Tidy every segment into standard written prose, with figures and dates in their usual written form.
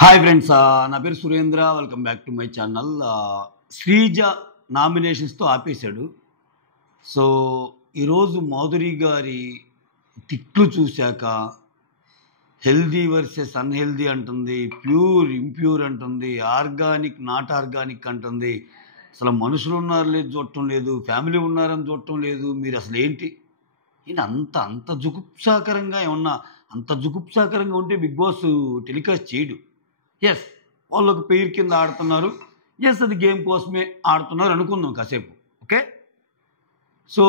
Hi friends, నా పేరు Surendra. Welcome back to my channel. Sreeja నామినేషన్స్తో ఆపేశాడు. సో ఈరోజు మాధురి గారి తిట్లు చూశాక హెల్దీ వర్సెస్ అన్హెల్దీ అంటుంది, ప్యూర్ ఇంప్యూర్ అంటుంది, ఆర్గానిక్ నాట్ ఆర్గానిక్ అంటుంది. అసలు మనుషులు ఉన్నారు లేదు చూడటం లేదు, ఫ్యామిలీ ఉన్నారని చూడటం లేదు. మీరు అసలు ఏంటి అంత అంత జుగుప్సాకరంగా ఏమన్నా అంత జుగుప్సాకరంగా ఉంటే బిగ్ బాస్ టెలికాస్ట్ చేయడు. ఎస్, వాళ్ళొక పేరు కింద ఆడుతున్నారు. ఎస్, అది గేమ్ కోసమే ఆడుతున్నారు అనుకుందాం కాసేపు. ఓకే, సో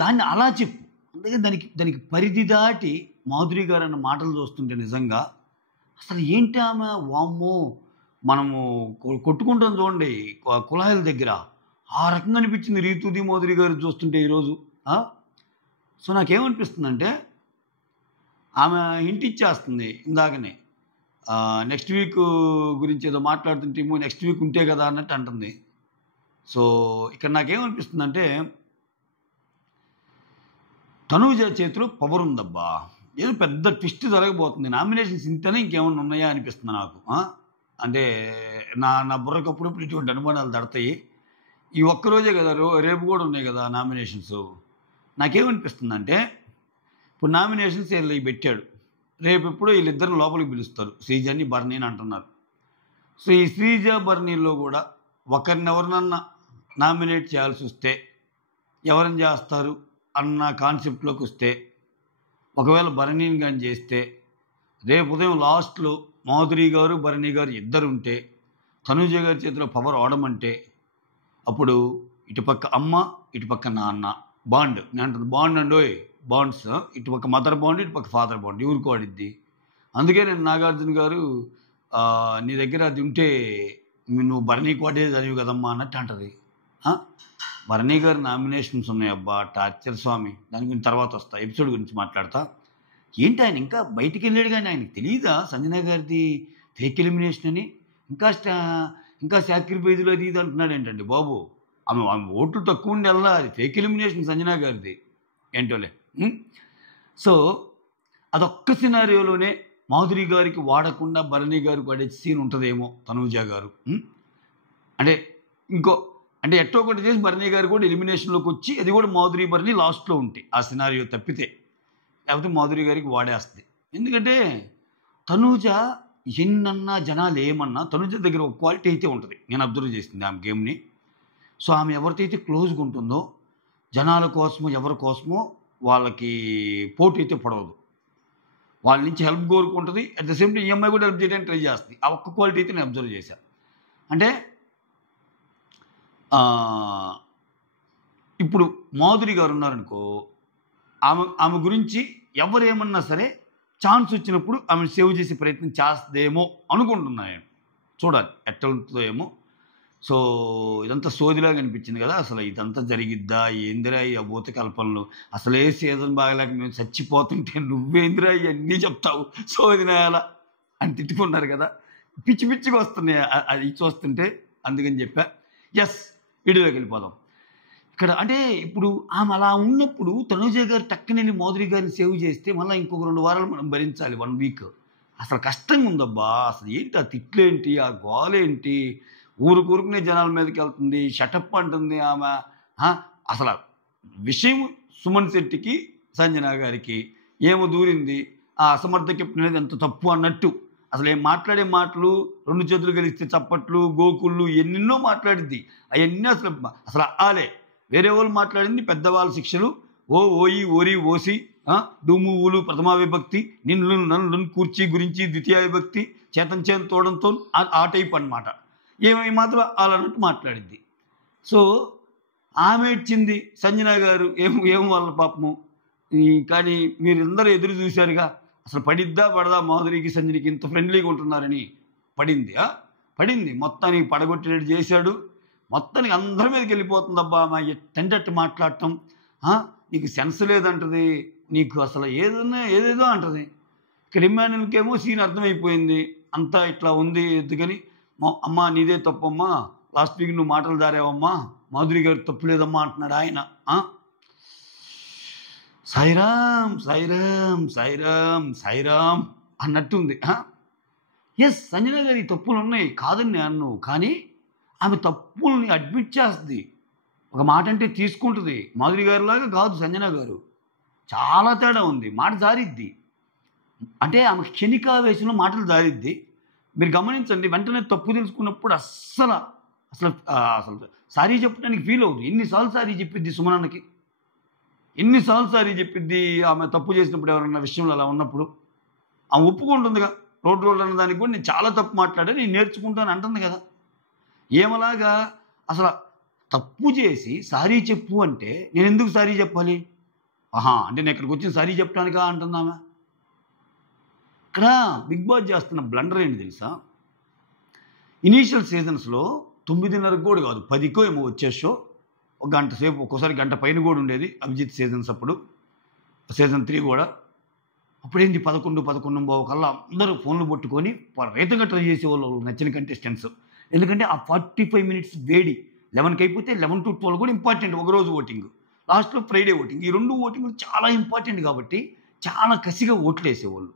దాన్ని అలా చెప్పు. అందుకే దానికి పరిధి దాటి మాధురి గారు అన్న మాటలు చూస్తుంటే నిజంగా అసలు ఏంటి ఆమె, వామ్మో, మనము కొట్టుకుంటాం చూడండి కుళాయిల దగ్గర, ఆ రకంగా అనిపించింది రీతుది మాధురి గారు చూస్తుంటే ఈరోజు. సో నాకేమనిపిస్తుందంటే ఆమె హింట్ ఇచ్చేస్తుంది ఇందాకనే, నెక్స్ట్ వీక్ గురించి ఏదో మాట్లాడుతుంటేమో నెక్స్ట్ వీక్ ఉంటే కదా అన్నట్టు అంటుంది. సో ఇక్కడ నాకేమనిపిస్తుందంటే తనూజ చేతిలో పవర్ ఉందబ్బా, ఏదో పెద్ద ట్విస్ట్ జరగబోతుంది. నామినేషన్స్ ఇంతనే ఇంకేమన్నా ఉన్నాయా అనిపిస్తుంది నాకు. అంటే నా బుర్రకు అప్పుడప్పుడు ఇటువంటి అనుమానాలు దడతాయి. ఈ ఒక్కరోజే కదా, రేపు కూడా ఉన్నాయి కదా నామినేషన్స్. నాకేమనిపిస్తుందంటే ఇప్పుడు నామినేషన్స్ వీళ్ళు పెట్టాడు, రేపు ఎప్పుడో వీళ్ళిద్దరిని లోపలికి పిలుస్తారు, శ్రీజని బర్నీని అంటున్నారు. సో ఈ శ్రీజ బర్నీలో కూడా ఒకరినెవరినన్నా నామినేట్ చేయాల్సి వస్తే ఎవరిని చేస్తారు అన్న కాన్సెప్ట్లోకి వస్తే, ఒకవేళ బర్నీని కానీ చేస్తే రేపు ఉదయం లాస్ట్లో మాధురి గారు బర్నీ గారు ఇద్దరు ఉంటే తనూజ గారి చేతిలో పవర్ ఆడమంటే అప్పుడు ఇటుపక్క అమ్మ ఇటుపక్క నాన్న బాండ్, నేను అంటుంది బాండ్ అండి, బాండ్స్, ఇటుపక్క మదర్ బాండ్ ఇటుపక్క ఫాదర్ బాండ్, ఎవరికి వాడిద్ది. అందుకే నేను నాగార్జున గారు నీ దగ్గర అది ఉంటే నువ్వు బర్నీకి వాడేది చదివి కదమ్మా అన్నట్టు అంటది. బర్నీ గారు నామినేషన్స్ ఉన్నాయి అబ్బా, టార్చర్ స్వామి. దాని గురించి తర్వాత వస్తా, ఎపిసోడ్ గురించి మాట్లాడతా. ఏంటి ఆయన ఇంకా బయటికి వెళ్ళాడు కానీ ఆయనకి తెలియదా సంజన గారిది ఫేక్ ఎలిమినేషన్ అని? ఇంకా సాక్రిఫైజ్లో అది ఇది అంటున్నాడు ఏంటండి బాబు. ఆమె ఓట్లు తక్కువ ఉండి వెళ్ళా, అది ఫేక్ ఎలిమినేషన్ సంజన గారిది ఏంటోలే. సో అదొక్క సినారియోలోనే మాధురి గారికి వాడకుండా బర్నీ గారికి వాడే సీన్ ఉంటుందేమో తనూజ గారు. అంటే ఎట్టో ఒకటి చేసి బర్నీ గారు కూడా ఎలిమినేషన్లోకి వచ్చి అది కూడా మాధురి బర్నీ లాస్ట్లో ఉంటాయి ఆ సినారియో తప్పితే, లేకపోతే మాధురి గారికి వాడేస్తుంది. ఎందుకంటే తనూజ ఎన్నన్నా జనాలు ఏమన్నా తనూజ దగ్గర ఒక క్వాలిటీ అయితే ఉంటుంది, నేను అబ్జర్వ్ చేసింది ఆమె గేమ్ని. సో ఆమె ఎవరితో అయితే క్లోజ్గా ఉంటుందో జనాల కోసమో ఎవరి కోసమో వాళ్ళకి పోటీ అయితే పడవదు, వాళ్ళ నుంచి హెల్ప్ కోరుకుంటుంది. At the same time EMI కూడా హెల్ప్ చేయడానికి ట్రై చేస్తుంది. ఆ ఒక్క క్వాలిటీ అయితే నేను అబ్జర్వ్ చేశాను. అంటే ఇప్పుడు మాధురి గారు ఉన్నారనుకో, ఆమె గురించి ఎవరేమన్నా సరే ఛాన్స్ వచ్చినప్పుడు ఆమెను సేవ్ చేసే ప్రయత్నం చేస్తుందేమో అనుకుంటున్నాను నేను. చూడాలి ఎట్టుంటుందో ఏమో. సో ఇదంతా సోదిలాగా అనిపించింది కదా, అసలు ఇదంతా జరిగిద్దా ఏందిరా ఈ అభూత కల్పనలు, అసలే సీజన్ బాగలేక మేము చచ్చిపోతుంటే నువ్వేందిరా ఇవన్నీ చెప్తావు సోదినాయాల అని తిట్టుకున్నారు కదా, పిచ్చి పిచ్చిగా వస్తున్నాయి అది చూస్తుంటే. అందుకని చెప్పా. ఎస్, వీడియోలోకి వెళ్ళిపోదాం. ఇక్కడ అంటే ఇప్పుడు ఆమె అలా ఉన్నప్పుడు తనూజ గారు టక్కనెళ్ళి మాధురి గారిని సేవ్ చేస్తే మళ్ళీ ఇంకొక 2 వారాలు మనం భరించాలి, 1 వీక్. అసలు కష్టంగా ఉందబ్బా. అసలు ఏంటి ఆ తిట్లేంటి, ఆ గోలేంటి, ఊరుకునే జనాల మీదకి వెళ్తుంది, షటప్ అంటుంది ఆమె. అసలు విషయం సుమన్ శెట్టికి సంజన గారికి ఏమో దూరింది, ఆ అసమర్థ కెప్టెన్ అనేది ఎంత తప్పు అన్నట్టు. అసలు ఏం మాట్లాడే మాటలు, 2 చేతులు కలిస్తే చప్పట్లు, గోకుళ్ళు, ఎన్నెన్నో మాట్లాడిద్ది. అవన్నీ అసలు ఆలే. వేరే వాళ్ళు మాట్లాడింది పెద్దవాళ్ళ శిక్షలు, ఓయి ఓరి ఓసి, డూమువులు ప్రథమా విభక్తి, నిన్ను నన్ను కూర్చి గురించి ద్వితీయ విభక్తి, చేతన్ తోడంతో ఆ టైప్ అనమాట. ఏమై మాత్రం అన్నట్టు మాట్లాడింది. సో ఆమె ఇచ్చింది సంజన గారు ఏం వాళ్ళ పాపము. కానీ మీరందరూ ఎదురు చూశారుగా, అసలు పడిద్దా పడదా మాధురికి సంజనకి ఇంత ఫ్రెండ్లీగా ఉంటున్నారని. పడింది మొత్తానికి పడగొట్టేటట్టు చేశాడు. మొత్తానికి అందరి మీదకి వెళ్ళిపోతుందబ్బా మా టెంటట్టు మాట్లాడటం. నీకు సెన్స్ లేదంటది, నీకు అసలు ఏదేదో అంటది. ఇక్కడ ఇమ్మాన్యుల్కేమో సీన్ అర్థమైపోయింది, అంతా ఇట్లా ఉంది. ఎందుకని అమ్మా నీదే తప్పమ్మా, లాస్ట్ వీక్ నువ్వు మాటలు దారావమ్మా, మాధురి గారు తప్పు లేదమ్మా అంటున్నాడు ఆయన. సాయిరామ్ సాయిరామ్ సాయిరామ్ సాయిరామ్ అన్నట్టుంది. ఎస్, సంజన గారి తప్పులు ఉన్నాయి కాదని నేను అన్ను, కానీ ఆమె తప్పుల్ని అడ్మిట్ చేస్తుంది. ఒక మాట అంటే తీసుకుంటుంది. మాధురి గారిలాగా కాదు సంజన గారు, చాలా తేడా ఉంది. మాట జారిద్ది, అంటే ఆమె క్షణికావేశంలో మాటలు జారిద్ది. మీరు గమనించండి, వెంటనే తప్పు తెలుసుకున్నప్పుడు అస్సలు అసలు అసలు సారీ చెప్పడానికి ఫీల్ అవుతుంది. ఎన్నిసార్లు సారీ చెప్పిద్ది సుమనన్నకి, ఎన్నిసార్లు సారీ చెప్పిద్ది. ఆమె తప్పు చేసినప్పుడు ఎవరన్నా విషయంలో అలా ఉన్నప్పుడు ఆమె ఒప్పుకుంటుందిగా. రోడ్ అన్న దానికి కూడా నేను చాలా తప్పు మాట్లాడా, నేను నేర్చుకుంటాను అంటుంది కదా. ఏమలాగా అసలు తప్పు చేసి సారీ చెప్పు అంటే నేను ఎందుకు సారీ చెప్పాలి? అంటే నేను ఇక్కడికి వచ్చిన సారీ చెప్పడానికా అంటుందామె. ఇక్కడ బిగ్ బాస్ చేస్తున్న బ్లండర్ ఏంటి తెలుసా? ఇనీషియల్ సీజన్స్లో 9:30 కూడా కాదు 10కో ఏమో వచ్చే షో, ఒక గంట సేపు, ఒక్కోసారి గంట పైన కూడా ఉండేది అభిజిత్ సీజన్స్ అప్పుడు, సీజన్ 3 కూడా. అప్పుడేంటి 11:15 కల్లా అందరూ ఫోన్లు పట్టుకొని రైతుగా ట్రై చేసేవాళ్ళు నచ్చిన కంటెస్టెంట్స్. ఎందుకంటే ఆ 45 మినిట్స్ వేడి 11కి అయిపోతే 11 to 12 కూడా ఇంపార్టెంట్. ఒకరోజు ఓటింగ్, లాస్ట్లో ఫ్రైడే ఓటింగ్, ఈ 2 ఓటింగ్లు చాలా ఇంపార్టెంట్ కాబట్టి చాలా కసిగా ఓట్లు వేసేవాళ్ళు.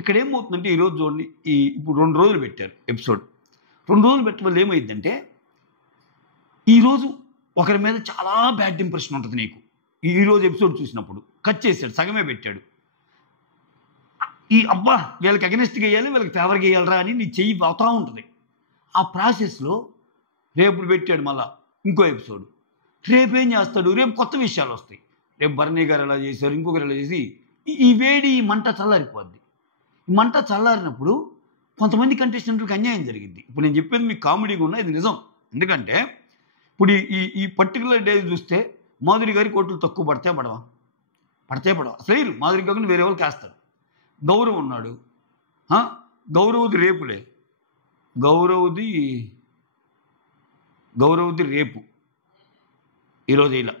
ఇక్కడ ఏమవుతుందంటే ఈరోజు చూడండి, ఇప్పుడు 2 రోజులు పెట్టారు ఎపిసోడ్. 2 రోజులు పెట్టడం వల్ల ఏమైందంటే ఈరోజు ఒకరి మీద చాలా బ్యాడ్ ఇంప్రెషన్ ఉంటుంది నీకు. ఈరోజు ఎపిసోడ్ చూసినప్పుడు కట్ చేశాడు, సగమే పెట్టాడు. అబ్బా వీళ్ళకి అగెనిస్ట్గా వేయాలి, వీళ్ళకి ఫేవర్గా వేయాలరా అని నీ చెయ్యి అవుతూ ఉంటుంది. ఆ ప్రాసెస్లో రేపు పెట్టాడు మళ్ళా ఇంకో ఎపిసోడ్. రేపు ఏం చేస్తాడు? రేపు కొత్త విషయాలు వస్తాయి. రేపు భరణి గారు ఎలా చేశారు, ఇంకొకరు ఎలా చేసి ఈ వేడి ఈ మంట చల్లారిపోద్ది. ఈ మంట చల్లారినప్పుడు కొంతమంది కంటెస్టెంట్లకు అన్యాయం జరిగింది. ఇప్పుడు నేను చెప్పేది మీకు కామెడీగా ఉన్నా, ఇది నిజం. ఎందుకంటే ఇప్పుడు ఈ పర్టికులర్ డే చూస్తే మాధురి గారికి ఓట్లు తక్కువ పడితే పడవా? అసలు మాధురి కాకుండా వేరే వాళ్ళకి వేస్తారు. గౌరవ్ ఉన్నాడు, గౌరవ్ది రేపులే, గౌరవ్ది రేపు ఈరోజు ఇలా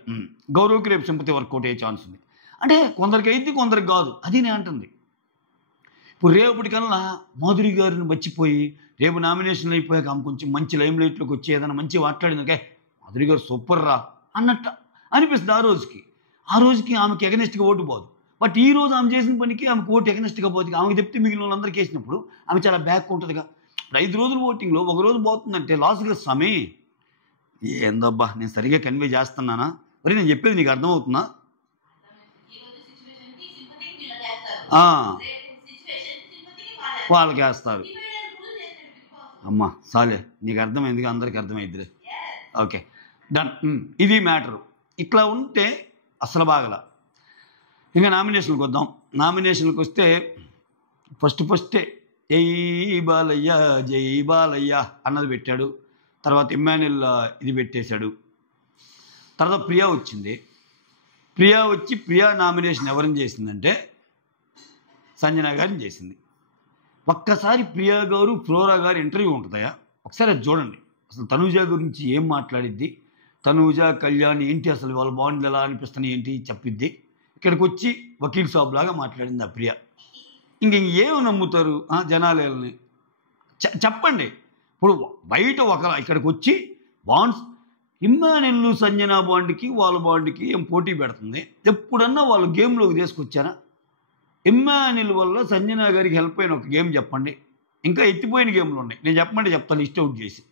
గౌరవ్కి రేపు సింపతి వర్కౌట్ అయ్యే ఛాన్స్ ఉంది. అంటే కొందరికి అయితే కొందరికి కాదు, అది నేను అంటుంది. ఇప్పుడు రేపటికల్లా మాధురి గారిని మర్చిపోయి రేపు నామినేషన్లు అయిపోయాక ఆమె కొంచెం మంచి లైమ్ లైట్లోకి వచ్చి ఏదైనా మంచి మాట్లాడిందికే మాధురి గారు సూపర్ రా అన్నట్టు అనిపిస్తుంది. ఆ రోజుకి ఆమెకి ఎగనెస్ట్గా ఓటు పోదు. బట్ ఈ రోజు ఆమె చేసిన పనికి ఆమెకు ఓటు ఎగనెస్ట్గా పోతుంది. ఆమెకు చెప్తే మిగిలిన వాళ్ళందరికీ వేసినప్పుడు ఆమె చాలా బ్యాక్ ఉంటుందిగా. 5 రోజులు ఓటింగ్లో ఒక రోజు పోతుందంటే లాస్గా సమయం ఏందబ్బా, నేను సరిగా కన్వే చేస్తున్నానా? మరి నేను చెప్పేది నీకు అర్థమవుతుందా? వాళ్ళకి వేస్తారు. అమ్మా సాలే, నీకు అర్థమైంది, అందరికి అర్థమైద్దిలే. Okay done. ఇది మ్యాటరు. ఇట్లా ఉంటే అసలు బాగల. ఇంకా నామినేషన్కి వద్దాం. నామినేషన్కి వస్తే ఫస్టే జై బాలయ్య అన్నది పెట్టాడు. తర్వాత ఇమ్మాన్యుల్ ఇది పెట్టేశాడు. తర్వాత ప్రియా వచ్చింది. ప్రియా నామినేషన్ ఎవరిని చేసిందంటే సంజన గారిని చేసింది. ఒక్కసారి ప్రియా గారు ఫ్లోరా గారు ఇంటర్వ్యూ ఉంటుందా, ఒకసారి అది చూడండి. అసలు తనూజ గురించి ఏం మాట్లాడిద్ది, తనూజ కళ్యాణ్ ఏంటి, అసలు వాళ్ళ బాండ్లు ఎలా అనిపిస్తున్నాయి ఏంటి చెప్పిద్ది. ఇక్కడికి వచ్చి వకీల్ సాబ్ లాగా మాట్లాడింది ఆ ప్రియా. ఏమి నమ్ముతారు జనాలని చెప్పండి. ఇప్పుడు బయట ఒకలా, ఇక్కడికి వచ్చి బాండ్స్ ఇమ్మాన్యుల్ సంజన బాండ్కి వాళ్ళ బాండ్కి ఏం పోటీ పెడుతుంది. ఎప్పుడన్నా వాళ్ళు గేమ్లోకి తీసుకొచ్చారా? ఇమ్మాన్యుల్ వల్ల సంజన గారికి హెల్ప్ అయిన ఒక గేమ్ చెప్పండి. ఇంకా ఎత్తిపోయిన గేమ్లు ఉన్నాయి, నేను చెప్పమంటే చెప్తాను లిస్ట్ అవుట్ చేసి.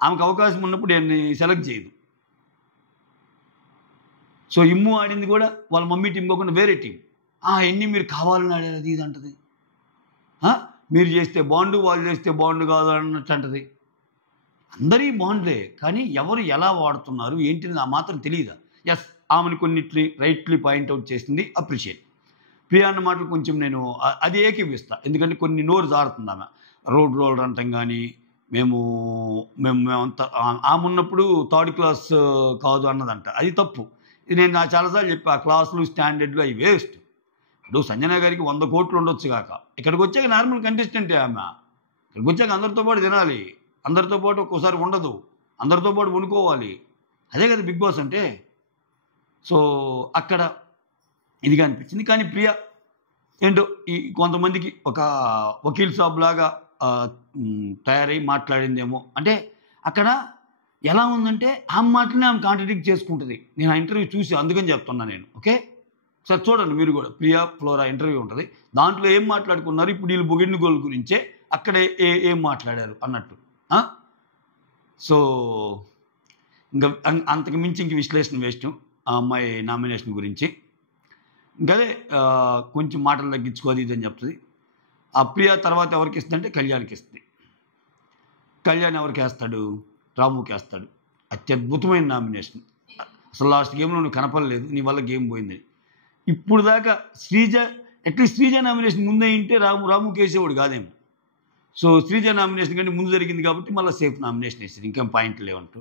ఆమెకు అవకాశం ఉన్నప్పుడు నేను సెలెక్ట్ చేయదు. సో ఇమ్ము ఆడింది కూడా వాళ్ళ మమ్మీ టీం కాకుండా వేరే టీం. ఎన్ని మీరు కావాలని ఆడారు అది ఇది అంటది. మీరు చేస్తే బాండు, వాళ్ళు చేస్తే బాండు కాదు అన్నట్టు అంటది. అందరి బాండ్లే, కానీ ఎవరు ఎలా వాడుతున్నారు ఏంటిది ఆ మాత్రం తెలియదా? ఎస్, ఆమెను కొన్నిట్లి రైట్లీ పాయింట్అవుట్ చేసింది, అప్రిషియేట్. ప్రియా అన్న మాటలు కొంచెం నేను అది ఏకీపిస్తా. ఎందుకంటే కొన్ని నోరు జారుతుంది ఆమె. రోడ్ రోలర్ అంటాం కానీ మేమంతా ఆమె ఉన్నప్పుడు 3rd క్లాస్ కాదు అన్నదంట, అది తప్పు. ఇది నేను చాలాసార్లు చెప్పి ఆ క్లాసులు స్టాండర్డ్లు అవి వేస్ట్. ఇప్పుడు సంజన గారికి 100 కోట్లు ఉండొచ్చు కాక, ఇక్కడికి వచ్చాక నార్మల్ కంటెస్టెంటే ఆమె. ఇక్కడికి వచ్చాక అందరితో పాటు తినాలి, అందరితో పాటు ఒక్కోసారి ఉండదు, అందరితో పాటు వండుకోవాలి. అదే కదా బిగ్ బాస్ అంటే. సో అక్కడ ఇదిగా అనిపించింది. కానీ ప్రియా ఏంటో కొంతమందికి ఒక వకీల్ సాబ్ లాగా తయారై మాట్లాడిందేమో. అంటే అక్కడ ఎలా ఉందంటే ఆమె మాటలనే ఆమె కాంట్రడిక్ట్ చేసుకుంటుంది. నేను ఆ ఇంటర్వ్యూ చూసి అందుకని చెప్తున్నా నేను. ఓకే. సార్ చూడండి మీరు కూడా, ప్రియా ఫ్లోరా ఇంటర్వ్యూ ఉంటుంది, దాంట్లో ఏం మాట్లాడుకున్నారు, ఇప్పుడు వీళ్ళు బొగిడిని గోల్ గురించే అక్కడే ఏం మాట్లాడారు అన్నట్టు. సో ఇంకా అంతకు మించి ఇంక విశ్లేషణ వేస్ట్ ఆ అమ్మాయి నామినేషన్ గురించి. ఇంకదే కొంచెం మాటలు తగ్గించుకోదు ఇది అని చెప్తుంది. ఆ ప్రియా తర్వాత ఎవరికి ఇస్తుందంటే కళ్యాణ్కి ఇస్తుంది. కళ్యాణ్ ఎవరికి వేస్తాడు, రాముకి వేస్తాడు. అత్యద్భుతమైన నామినేషన్. అసలు లాస్ట్ గేమ్లో నువ్వు కనపడలేదు, నీ వల్ల గేమ్ పోయింది. ఇప్పుడు దాకా శ్రీజ, అట్లీస్ట్ శ్రీజ నామినేషన్ ముందే ఉంటే రాముకి వేసేవాడు కాదేమో. సో శ్రీజ నామినేషన్ కంటే ముందు జరిగింది కాబట్టి మళ్ళీ సేఫ్ నామినేషన్ వేసారు, ఇంకేం పాయింట్లు లేవంటూ.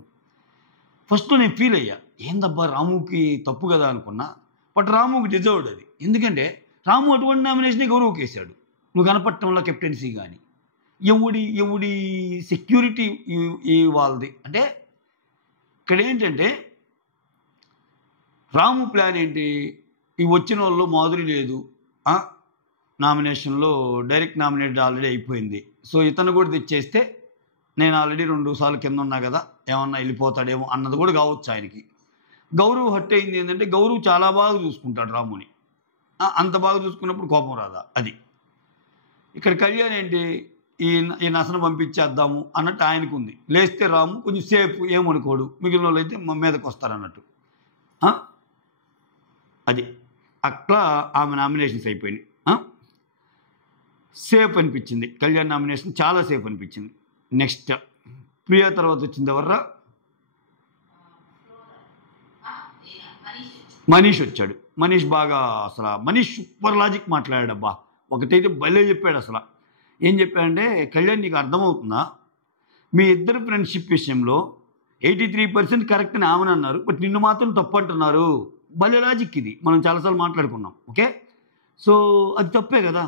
ఫస్ట్ నేను ఫీల్ అయ్యా, ఏందబ్బా రాముకి తప్పు కదా అనుకున్నా. బట్ రాముకి డిజర్వ్డ్ అది. ఎందుకంటే రాము అటువంటి నామినేషనే గౌరవకి వేశాడు. నువ్వు కనపడటంలో కెప్టెన్సీ కానీ ఎవడి సెక్యూరిటీ వాళ్ళది. అంటే ఇక్కడ ఏంటంటే రాము ప్లాన్ ఏంటి, ఈ వచ్చిన వాళ్ళు మాధురి లేదు నామినేషన్లో, డైరెక్ట్ నామినేటెడ్ ఆల్రెడీ అయిపోయింది. సో ఇతను కూడా తెచ్చేస్తే నేను ఆల్రెడీ 2 సార్లు కింద ఉన్నా కదా, ఏమన్నా వెళ్ళిపోతాడేమో అన్నది కూడా కావచ్చు ఆయనకి. గౌరవ్ హట్ అయింది ఏంటంటే గౌరవ్ చాలా బాగా చూసుకుంటాడు రాముని. అంత బాగా చూసుకున్నప్పుడు కోపం రాదా అది. ఇక్కడ కళ్యాణ్ ఏంటి, ఈ నసను పంపించేద్దాము అన్నట్టు ఆయనకు ఉంది. లేస్తే రాము కొంచెం సేఫ్, ఏమనుకోడు, మిగిలిన వాళ్ళు అయితే మీదకి వస్తారన్నట్టు. అది అట్లా ఆమె నామినేషన్స్ అయిపోయినాయి. సేఫ్ అనిపించింది కళ్యాణ్ నామినేషన్, చాలా సేఫ్ అనిపించింది. నెక్స్ట్ ప్రియా తర్వాత వచ్చింది ఎవర్రా, మనీష్ వచ్చాడు. మనీష్ బాగా, అసలు మనీష్ సూపర్ లాజిక్ మాట్లాడాడబ్బా. ఒకటైతే భలే చెప్పాడు. అసలు ఏం చెప్పాడంటే, కళ్యాణ్ నీకు అర్థమవుతుందా, మీ ఇద్దరు ఫ్రెండ్షిప్ విషయంలో 83% కరెక్ట్ అని ఆమెను అన్నారు, బట్ నిన్ను మాత్రం తప్పు అంటున్నారు. భలే లాజిక్ ఇది, మనం చాలాసార్లు మాట్లాడుకున్నాం. ఓకే, సో అది తప్పే కదా.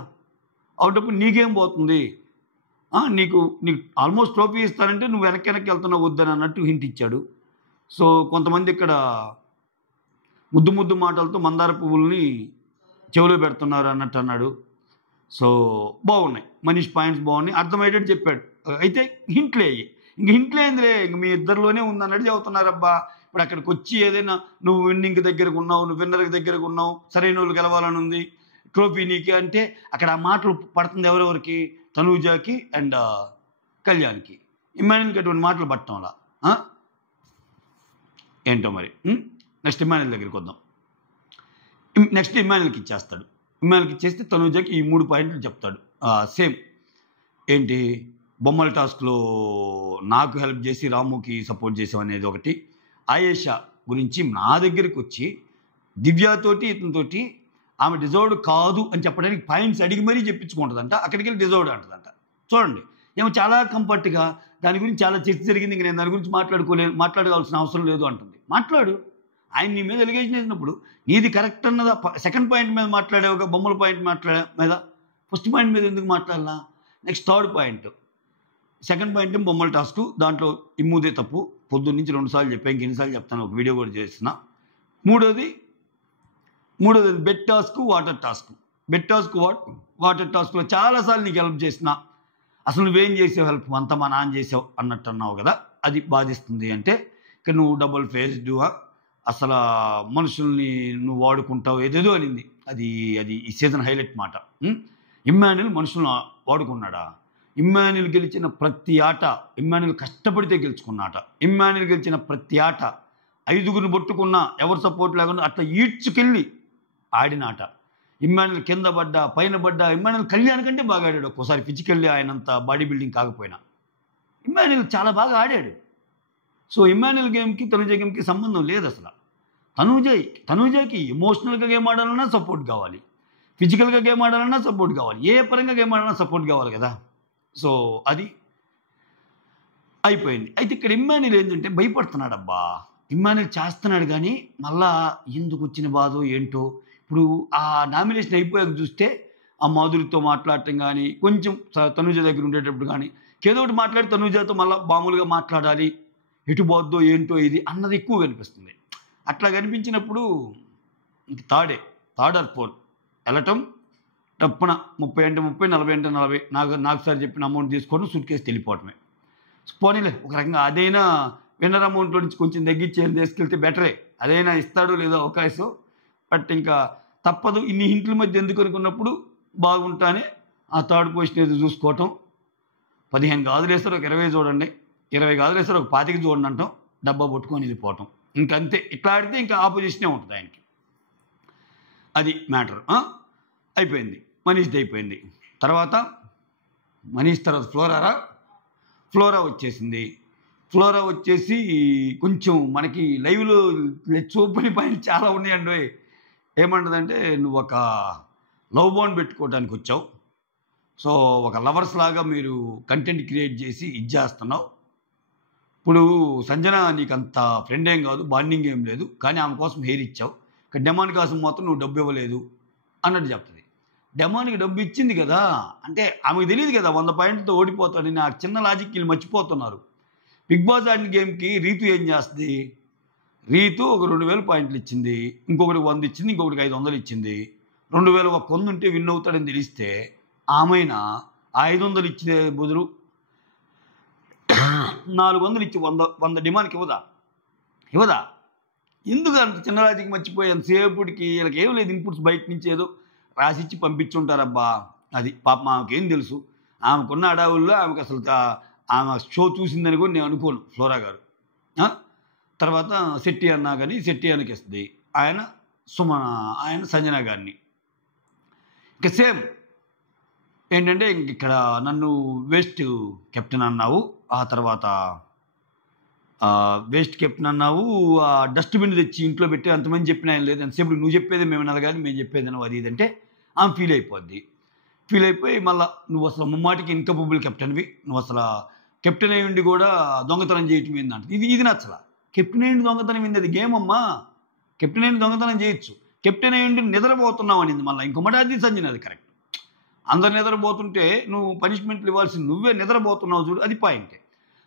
అవుటప్పుడు నీకేం పోతుంది, నీకు ఆల్మోస్ట్ ట్రోఫీ ఇస్తారంటే నువ్వు వెనక్కి వెళ్తున్నావు వద్దని అన్నట్టు హింట్ ఇచ్చాడు. సో కొంతమంది ఇక్కడ ముద్దు మాటలతో మందార పువ్వుల్ని చెవిలో పెడుతున్నారు అన్నట్టు అన్నాడు. సో బాగున్నాయి, మనీష్ పాయింట్స్ బాగున్నాయి, అర్థమయ్యేటట్టు చెప్పాడు. అయితే హింట్లే అయ్యి, ఇంక హింట్లే ఏందిలే, ఇంక మీ ఇద్దరిలోనే ఉందన్నట్టు చెబుతున్నారబ్బా. ఇప్పుడు అక్కడికి వచ్చి ఏదైనా నువ్వు విన్నింగ్ దగ్గరకు ఉన్నావు, నువ్వు విన్నర్కి దగ్గరకు ఉన్నావు, సరైన వాళ్ళు గెలవాలని ఉంది, ట్రోఫీ నీకే అంటే అక్కడ ఆ మాటలు పడుతుంది ఎవరెవరికి, తనూజాకి అండ్ కళ్యాణ్కి. ఇమ్మాన్యుల్కి అటువంటి మాటలు పట్టడం అలా ఏంటో మరి. నెక్స్ట్ ఇమ్మాన్యుల్ దగ్గరికి వద్దాం. నెక్స్ట్ ఇమ్మాన్యుల్కి ఇచ్చేస్తాడు. ఇమ్మాన్యుల్కి ఇచ్చేస్తే తనూజాకి ఈ 3 పాయింట్లు చెప్తాడు. సేమ్ ఏంటి, బొమ్మల టాస్క్లో నాకు హెల్ప్ చేసి రాముకి సపోర్ట్ చేసాం అనేది ఒకటి. ఆయేషా గురించి నా దగ్గరికి వచ్చి దివ్యతోటి ఇతనితోటి ఆమె డిజర్వ్డ్ కాదు అని చెప్పడానికి పాయింట్స్ అడిగి మరీ చెప్పించుకుంటుందంట. అక్కడికి వెళ్ళి డిజర్వ్డ్ అంటుందంట. చూడండి, ఏమో చాలా కంఫర్ట్గా దాని గురించి చాలా చర్చ జరిగింది, ఇంక నేను దాని గురించి మాట్లాడవలసిన అవసరం లేదు అంటుంది. మాట్లాడు, ఆయన నీ మీద ఎలిగేషన్ వేసినప్పుడు నీది కరెక్ట్ అన్నదా. సెకండ్ పాయింట్ మీద మాట్లాడేవుగా, బొమ్మల పాయింట్ మీద, ఫస్ట్ పాయింట్ మీద ఎందుకు మాట్లాడాలా. Next third point, second point ఏం బొమ్మల టాస్క్, దాంట్లో ఇమ్ముదే తప్పు, పొద్దున్న నుంచి 2 సార్లు చెప్పాను, ఇంకెన్నిసార్లు చెప్తాను, ఒక వీడియో కూడా చేస్తున్నా. మూడోది bed task, water task. Bed task, water టాస్క్లో చాలాసార్లు నీకు హెల్ప్ చేసిన, అసలు నువ్వేం చేసావు హెల్ప్, అంతా మా నాన్న చేసావు అన్నట్టు అన్నావు కదా, అది బాధిస్తుంది. అంటే ఇక నువ్వు డబుల్ ఫేస్డ్, అసలు మనుషుల్ని నువ్వు వాడుకుంటావు ఏదేదో అనింది. అది ఈ సీజన్ హైలైట్ మాట. ఇమ్మాన్యుల్ మనుషులను వాడుకున్నాడా? ఇమ్మాన్యుల్ గెలిచిన ప్రతి ఆట, ఇమ్మాన్యుల్ కష్టపడితే గెలుచుకున్న ఆట, ఇమ్మాన్యుల్ గెలిచిన ప్రతి ఆట 5గురిని పట్టుకున్నా ఎవరు సపోర్ట్ లేకుండా అట్లా ఈడ్చుకెళ్ళి ఆడిన ఆట. ఇమ్మాన్యుల్ కింద పడ్డా పైన పడ్డా ఇమ్మాన్యుల్ కళ్యాణ్ కంటే బాగా ఆడాడు. ఒక్కోసారి ఫిజికల్లీ ఆయనంత బాడీ బిల్డింగ్ కాకపోయినా ఇమ్మాన్యుల్ చాలా బాగా ఆడాడు. సో ఇమ్మాన్యుల్ గేమ్కి తనూజ గేమ్కి సంబంధం లేదు అసలు. తనూజకి ఎమోషనల్గా గేమ్ ఆడాలన్నా సపోర్ట్ కావాలి, ఫిజికల్గా గేమ్ ఆడాలన్నా సపోర్ట్ కావాలి, ఏ పరంగా గేమ్ ఆడాలన్నా సపోర్ట్ కావాలి కదా. సో అది అయిపోయింది. అయితే ఇక్కడ ఇమ్మాన్యుల్ ఏంటంటే భయపడుతున్నాడబ్బా. ఇమ్మాన్యుల్ చేస్తున్నాడు కానీ మళ్ళా ఎందుకు వచ్చిన బాధో ఏంటో. ఇప్పుడు ఆ నామినేషన్ అయిపోయాక చూస్తే ఆ మాధురితో మాట్లాడటం కానీ, కొంచెం తనూజ దగ్గర ఉండేటప్పుడు కానీ ఏదో ఒకటి మాట్లాడి తనూజతో మళ్ళీ మామూలుగా మాట్లాడాలి, ఎటు పోద్దో ఏంటో ఇది అన్నది ఎక్కువ కనిపిస్తుంది. అట్లా కనిపించినప్పుడు ఇంక థర్డ్ ఆర్ ఫోర్త్ వెళ్ళటం, తప్పున 30 అంటే 30, 40 అంటే 40, నాకు సార్ చెప్పిన అమౌంట్ తీసుకోవడం, సూట్ కేసు వెళ్ళిపోవటమే. పోనీలే, ఒక రకంగా అదైనా విన్నర్ అమౌంట్లో నుంచి కొంచెం తగ్గించేది తీసుకెళ్తే బెటరే. అదైనా ఇస్తాడు లేదో అవకాశం. బట్ ఇంకా తప్పదు ఇన్ని హింట్ల మధ్య ఎందుకు అనుకున్నప్పుడు బాగుంటానే ఆ థర్డ్ పొజిషన్ ఏదో చూసుకోవటం. 15 గాజులు వేస్తారు, ఒక 20 చూడండి, 20 గాజులు వేస్తారు, ఒక 25 చూడండి అంటాం, డబ్బా పట్టుకొని వెళ్ళిపోవటం. ఇంకంతే. ఇట్లా ఆడితే ఇంకా ఆపోజిషనే ఉంటుంది ఆయనకి. అది మ్యాటర్. అయిపోయింది, మనీష్ది అయిపోయింది. తర్వాత మనీష్ తర్వాత ఫ్లోరా వచ్చేసింది. ఫ్లోరా వచ్చేసి కొంచెం మనకి లైవ్లో చూపని పైన చాలా ఉన్నాయండి. ఏమంటుందంటే, నువ్వు ఒక లవ్ బాండ్ పెట్టుకోవడానికి వచ్చావు, సో ఒక లవర్స్ లాగా మీరు కంటెంట్ క్రియేట్ చేసి ఇది చేస్తున్నావు. ఇప్పుడు సంజన నీకు అంత ఫ్రెండ్ ఏం కాదు, బాండింగ్ ఏం లేదు, కానీ ఆమె కోసం హెయిర్ ఇచ్చావు, డెమాన్ కోసం మాత్రం నువ్వు డబ్బు ఇవ్వలేదు అన్నట్టు చెప్తుంది. డెమాన్కి డబ్బు ఇచ్చింది కదా, అంటే ఆమెకు తెలియదు కదా 100 పాయింట్లతో ఓడిపోతాడని. ఆ చిన్న లాజిక్ వీళ్ళు మర్చిపోతున్నారు. బిగ్ బాస్ ఆడిన గేమ్కి రీతు ఏం చేస్తుంది? రీతు ఒక 2000 పాయింట్లు ఇచ్చింది, ఇంకొకటి 100 ఇచ్చింది, ఇంకొకటికి 500 ఇచ్చింది. 2000 ఒక 100 ఉంటే విన్ అవుతాడని తెలిస్తే ఆమెనా 500 ఇచ్చే బదులు 400 ఇచ్చి 100 డిమాండ్కి ఇవ్వదా? ఎందుకు అంత చిన్న రాజుకి మర్చిపోయి అంతసేపటికి వీళ్ళకి ఏం లేదు, ఇన్పుట్స్ బయట నుంచి ఏదో రాసిచ్చి పంపించుంటారబ్బా. అది పాపం ఆమెకేం తెలుసు? ఆమెకున్న అడావుల్లో ఆమెకు అసలు ఆమె షో చూసిందని కూడా నేను అనుకోను ఫ్లోరా గారు. తర్వాత శెట్టి అన్నా కానీ శెట్టి అన్నకి ఇస్తుంది, ఆయన సంజన గారిని. ఇక సేమ్ ఏంటంటే, ఇక్కడ నన్ను వేస్ట్ కెప్టెన్ అన్నావు, ఆ తర్వాత వేస్ట్ కెప్టెన్ అన్నావు, ఆ డస్ట్బిన్ తెచ్చి ఇంట్లో పెట్టి అంతమంది చెప్పిన ఆయన లేదు, ఎంతసేపు నువ్వు చెప్పేది మేము వినాలి కానీ మేము చెప్పేది అన్నావు, అది ఇదంటే ఆమె ఫీల్ అయిపోయి మళ్ళీ నువ్వు అసలు ముమ్మాటికి ఇన్కపబుల్ కెప్టెన్వి, నువ్వు అసలు కెప్టెన్ అయ్యి ఉండి కూడా దొంగతనం చేయటం ఏందంటే ఇది నచ్చలా. కెప్టెన్ అయ్యింది దొంగతనం ఏంది? అది గేమ్ అమ్మా. కెప్టెన్ అయ్యింది దొంగతనం చేయొచ్చు, కెప్టెన్ అయ్యి ఉండి నిద్రపోతున్నావు అనింది మళ్ళీ. ఇంకొకటి అది సంజన, అది కరెక్ట్. అందరు నిద్రపోతుంటే నువ్వు పనిష్మెంట్లు ఇవ్వాల్సింది, నువ్వే నిద్రపోతున్నావు చూడు, అది పాయింటే.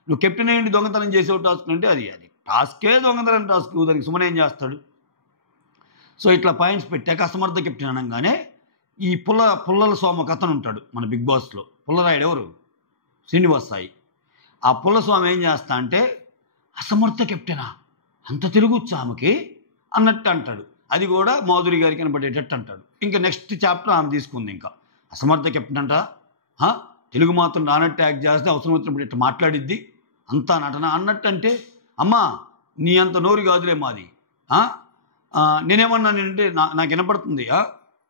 నువ్వు కెప్టెన్ అయ్యిండి దొంగతనం చేసే టాస్క్ అంటే అది టాస్కే దొంగతనం టాస్క్, దానికి సుమన్ ఏం చేస్తాడు? సో ఇట్లా పాయింట్స్ పెట్టాక అసమర్థ కెప్టెన్ అనగానే ఈ పుల్లల సోమ కథను ఉంటాడు మన బిగ్ బాస్లో. పుల్లరాయుడు ఎవరు? శ్రీనివాస్ సాయి. ఆ పుల్ల స్వామి ఏం చేస్తా అంటే, అసమర్థ కెప్టెనా, అంత తెలుగు వచ్చా ఆమెకి అన్నట్టు అంటాడు. అది కూడా మాధురి గారికి కనబడేటట్టు అంటాడు. ఇంకా నెక్స్ట్ చాప్టర్ ఆమె తీసుకుంది. ఇంకా అసమర్థ కెప్టెన్ అంట, తెలుగు మాత్రం రానట్టు యాక్ట్ చేస్తే అవసరం వచ్చినప్పుడు ఇట్లా మాట్లాడిద్ది, అంతా నటన అన్నట్టు. అంటే అమ్మా నీ అంత నోరు కాదులే మాది. నేనేమన్నానంటే నాకు వినపడుతుంది,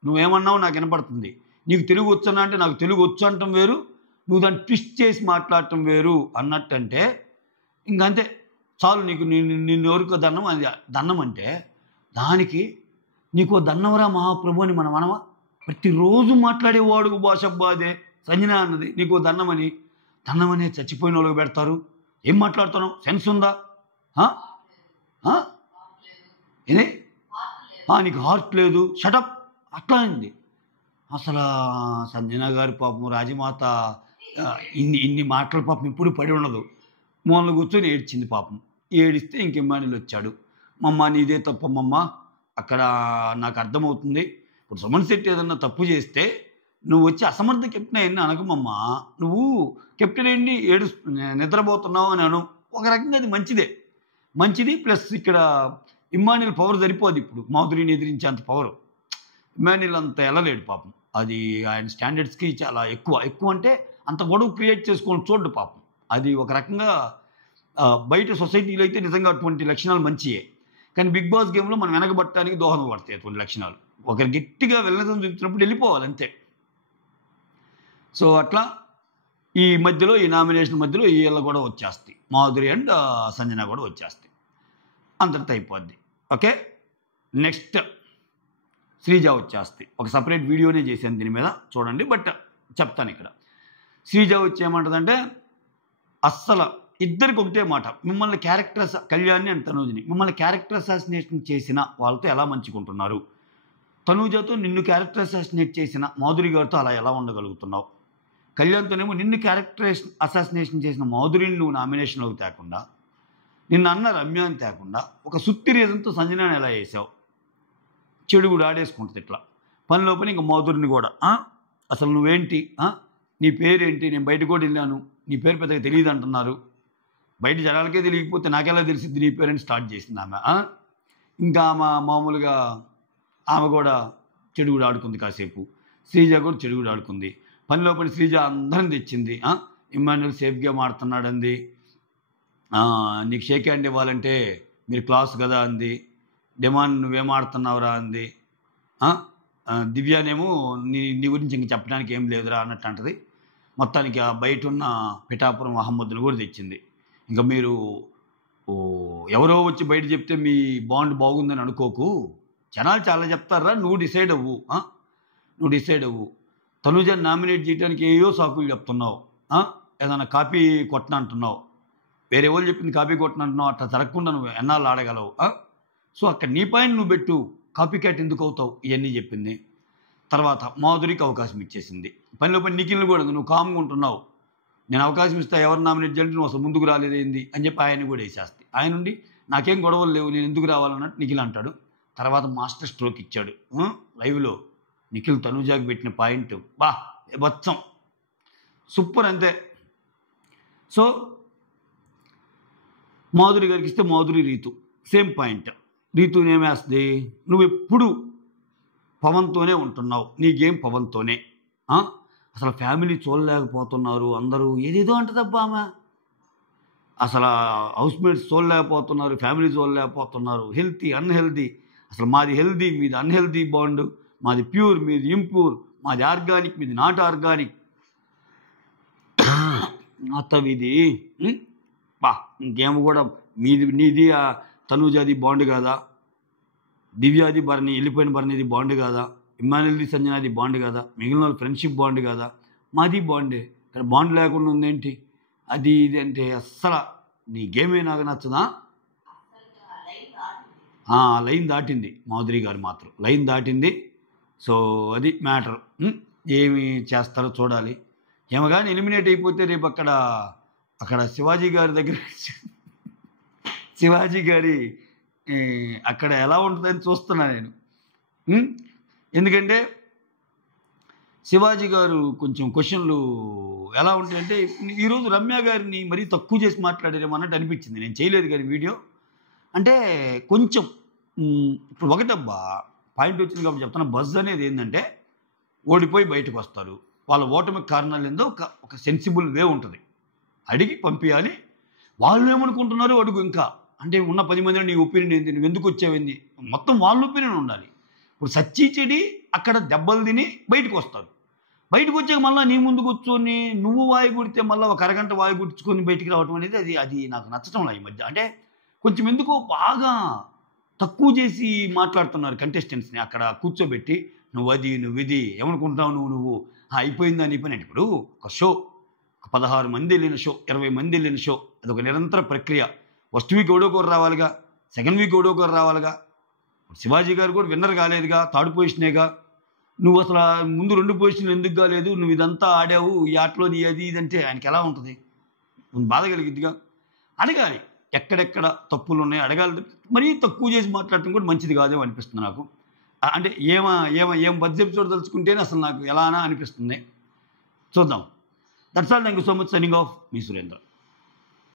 నువ్వేమన్నావు నాకు వినపడుతుంది. నీకు తెలుగు వచ్చన్నా అంటే నాకు తెలుగు వచ్చు అంటాం వేరు, నువ్వు దాన్ని ట్విస్ట్ చేసి మాట్లాడటం వేరు అన్నట్టు. అంటే ఇంకంతే చాలు, నీకు నీ నోరుకో దండం. అది దండం అంటే దానికి నీకో దన్నవరా మహాప్రభు అని మనమా? ప్రతిరోజు మాట్లాడేవాడు భాషబ్బా అదే సంజన అన్నది. నీకో దన్నమని చచ్చిపోయిన వాళ్ళకి పెడతారు. ఏం మాట్లాడుతున్నావు? సెన్స్ ఉందా? ఏదే నీకు హార్ట్ లేదు, షటప్ అట్లా అయింది. అసలు సంజన గారి పాపం రాజమాత ఇన్ని మాటల పాపం ఇప్పుడు పడి ఉండదు. మూలన కూర్చొని ఏడ్చింది పాపం. ఏడిస్తే ఇంకెమ్మానిలు వచ్చాడు. మమ్మ నీదే తప్పమ్మమ్మ, అక్కడ నాకు అర్థమవుతుంది. ఇప్పుడు సుమన్ శెట్టి ఏదన్నా తప్పు చేస్తే నువ్వు వచ్చి అసమర్థ కెప్టెన్ అయ్యింది అనకమమ్మా, నువ్వు కెప్టెన్ అయ్యింది నిద్రపోతున్నావు అని అను. ఒక రకంగా అది మంచిది. ప్లస్ ఇక్కడ ఇమ్మాన్యుల్ పవర్ సరిపోదు. ఇప్పుడు మాధురిని ఎదిరించే అంత పవర్ ఇమ్మాన్యుల్ అంత వెళ్ళలేడు పాపం. అది ఆయన స్టాండర్డ్స్కి చాలా ఎక్కువ అంటే అంత గొడవ క్రియేట్ చేసుకొని చూడ్డు పాపం. అది ఒక రకంగా బయట సొసైటీలో అయితే నిజంగా అటువంటి లక్షణాలు మంచియే, కానీ బిగ్ బాస్ గేమ్లో మనం వెనకబట్టడానికి దోహదం పడతాయి అటువంటి లక్షణాలు. ఒకరు గట్టిగా వెళ్ళడం చూపించినప్పుడు వెళ్ళిపోవాలి అంతే. సో అట్లా ఈ మధ్యలో, ఈ నామినేషన్ మధ్యలో వీళ్ళ కూడా వచ్చేస్తాయి, మాధురి అండ్ సంజన కూడా వచ్చేస్తాయి, అంతటితో అయిపోద్ది. ఓకే, నెక్స్ట్ శ్రీజ వచ్చేస్తాయి. ఒక సపరేట్ వీడియోనే చేశాను దీని మీద, చూడండి. బట్ చెప్తాను ఇక్కడ. శ్రీజ వచ్చి ఏమంటుందంటే, అస్సలు ఇద్దరికి ఒకటే మాట, మిమ్మల్ని కళ్యాణ్ని అండ్ తనూజని మిమ్మల్ని క్యారెక్టర్ అసాసినేషన్ చేసిన వాళ్ళతో ఎలా మంచుకుంటున్నారు? తనూజతో నిన్ను క్యారెక్టర్ అసాసినేట్ చేసిన మాధురి గారితో అలా ఎలా ఉండగలుగుతున్నావు? కళ్యాణ్తోనేమో నిన్ను క్యారెక్టర్ అసాసినేషన్ చేసిన మాధురిని నువ్వు నామినేషన్లోకి తేకుండా, నిన్ను అన్న రమ్యాన్ని తేకుండా ఒక సుత్తి రీజన్తో సంజనాన్ని ఎలా వేసావు? చెడు కూడా ఆడేసుకుంటుంది ఇట్లా పని లోపల. ఇంకా మాధురిని కూడా అసలు నువ్వేంటి, నీ పేరేంటి, నేను బయట కూడా వెళ్ళాను, నీ పేరు పెద్దగా తెలియదు అంటున్నారు, బయట జనాలకే తెలియకపోతే నాకెలా తెలిసింది నీ పేరు అని స్టార్ట్ చేసింది ఆమె. ఇంకా ఆమె మామూలుగా ఆమె కూడా చెడుగుడు ఆడుకుంది కాసేపు. శ్రీజ కూడా చెడుగుడు ఆడుకుంది. పనిలో పని శ్రీజ అందరం తెచ్చింది. ఇమ్మాన్యుల్ సేఫ్ గేమ్ ఆడుతున్నాడంది. నీకు షేక్ హ్యాండ్ ఇవ్వాలంటే మీరు క్లాస్ కదా అంది. డిమాండ్ నువ్వేం ఆడుతున్నావురా అంది. దివ్యానేమో నీ గురించి ఇంక చెప్పడానికి ఏం లేదురా అన్నట్టు అంటది. మొత్తానికి ఆ బయట ఉన్న పిఠాపురం అహ్మద్ను కూడా తెచ్చింది. ఇంకా మీరు ఎవరో వచ్చి బయట చెప్తే మీ బాండ్ బాగుందని అనుకోకు, జనాలు చాలా చెప్తారా, నువ్వు డిసైడ్ అవ్వు. తనుజని నామినేట్ చేయడానికి ఏయో సాకులు చెప్తున్నావు. ఏదైనా కాపీ కొట్టన అంటున్నావు, వేరే వాళ్ళు చెప్పింది కాపీ కొట్టన అంటున్నావు. అట్లా జరగకుండా నువ్వు ఎన్నాళ్ళు ఆడగలవు? సో అక్కడ నీ పాయింట్ నువ్వు పెట్టు, కాపీ క్యాట్ ఎందుకు అవుతావు, ఇవన్నీ చెప్పింది. తర్వాత మాధురికి అవకాశం ఇచ్చేసింది. పనిలో పని నిఖిల్ని కూడా నువ్వు కామ్గా ఉంటున్నావు, నేను అవకాశం ఇస్తా ఎవరు నామినేట్ చేయాలంటే నువ్వు అసలు ముందుకు రాలేదేంది అని చెప్పి ఆయన కూడా వేసేస్తాయి. ఆయన నుండి నాకేం గొడవలు లేవు, నేను ఎందుకు రావాలన్నట్టు నిఖిల్ అంటాడు. తర్వాత మాస్టర్ స్ట్రోక్ ఇచ్చాడు లైవ్లో. నిఖిల్ తనుజాకి పెట్టిన పాయింట్ బచ్చం సూపర్ అంతే. సో మాధురి గారికి ఇస్తే మాధురి రీతు సేమ్ పాయింట్. రీతుని ఏమేస్తుంది, నువ్వు ఎప్పుడు పవన్తోనే ఉంటున్నావు, నీ గేమ్ పవన్తోనే. అసలు ఫ్యామిలీ చూడలేకపోతున్నారు అందరూ, ఏదేదో అంటదబ్బా ఆమె. అసలు హౌస్మేట్స్ చూడలేకపోతున్నారు, ఫ్యామిలీ చూడలేకపోతున్నారు, హెల్తీ అన్హెల్దీ. అసలు మాది హెల్దీ, మీది అన్హెల్దీ బాండ్, మాది ప్యూర్, మీది ఇంప్యూర్, మాది ఆర్గానిక్, మీది నాట్ ఆర్గానిక్. అత్తవిది ఇంకేమో కూడా నీది తనూజాది బాండ్ కాదా, దివ్యాది భరణి వెళ్ళిపోయిన భరణిది బాండ్ కాదా, ఇమ్మాన్యుల్ది సంజనాది బాండ్ కాదా, మిగిలిన వాళ్ళు ఫ్రెండ్షిప్ బాండ్ కాదా, మాది బాండే. ఇక్కడ బాండ్ లేకుండా ఉందేంటి అది ఇది అంటే అస్సలు నీ గేమే నాకు నచ్చదా? లైన్ దాటింది మాధురి గారు, మాత్రం లైన్ దాటింది. సో అది మ్యాటర్. ఏమి చేస్తారో చూడాలి. ఏమో కానీ ఎలిమినేట్ అయిపోతే రేపు అక్కడ శివాజీ గారి దగ్గర శివాజీ గారి అక్కడ ఎలా ఉంటుందని చూస్తున్నా నేను. ఎందుకంటే శివాజీ గారు కొంచెం క్వశ్చన్లు ఎలా ఉంటాయంటే, ఈరోజు రమ్య గారిని మరీ తక్కువ చేసి మాట్లాడారేమో అన్నట్టు అనిపించింది. నేను చేయలేదు కానీ వీడియో అంటే కొంచెం ఇప్పుడు ఒకటబ్బా పాయింట్ వచ్చింది కాబట్టి చెప్తున్నా. బజ్ అనేది ఏంటంటే ఓడిపోయి బయటకు వస్తారు, వాళ్ళ ఓటమికి కారణాలు ఏందో ఒక సెన్సిబుల్ వే ఉంటుంది, అడిగి పంపించాలి. వాళ్ళు ఏమనుకుంటున్నారో అడుగు. ఇంకా అంటే ఉన్న 10 మందిలో నీ ఒపీనియన్ ఏంది, నువ్వు ఎందుకు వచ్చావేంది, మొత్తం వాళ్ళ ఒపీనియన్ ఉండాలి. ఇప్పుడు సచ్చి చెడి అక్కడ దెబ్బలు తిని బయటకు వస్తారు. బయటకు వచ్చాక మళ్ళీ నీ ముందు కూర్చొని నువ్వు వాయి గుడితే మళ్ళీ ఒక అరగంట వాయి గుడ్చుకొని బయటికి రావడం అనేది అది నాకు నచ్చటంలా ఈ మధ్య. అంటే కొంచెం ఎందుకో బాగా తక్కువ చేసి మాట్లాడుతున్నారు కంటెస్టెంట్స్ని. అక్కడ కూర్చోబెట్టి నువ్వు అది నువ్వు ఇది ఏమనుకుంటావు నువ్వు అయిపోయిందని పని. ఇప్పుడు ఒక షో, ఒక 16 మంది వెళ్ళిన షో, 20 మంది వెళ్ళిన షో, అదొక నిరంతర ప్రక్రియ. ఫస్ట్ వీక్ ఎవడోకరు రావాలిగా, సెకండ్ వీక్ ఎవడోకరు రావాలిగా. శివాజీ గారు కూడా విన్నర్ కాలేదుగా, థర్డ్ పొజిషనేగా. నువ్వు అసలు ముందు 2 పొజిషన్లు ఎందుకు కాలేదు, నువ్వు ఇదంతా ఆడావు ఈ ఆటలో నీ అది ఇదంటే ఆయనకి ఎలా ఉంటుంది, బాధ కలిగిద్దిగా. అడగాలి ఎక్కడెక్కడ తప్పులు ఉన్నాయి అడగాలి. మరీ తక్కువ చేసి మాట్లాడటం కూడా మంచిది కాదేమో అనిపిస్తుంది నాకు. అంటే ఏం బడ్జెట్ ఎపిసోడ్ తలుచుకుంటేనే అసలు నాకు ఎలానా అనిపిస్తుంది. చూద్దాం. That's all. Thank you so much. Signing off, me Surendra.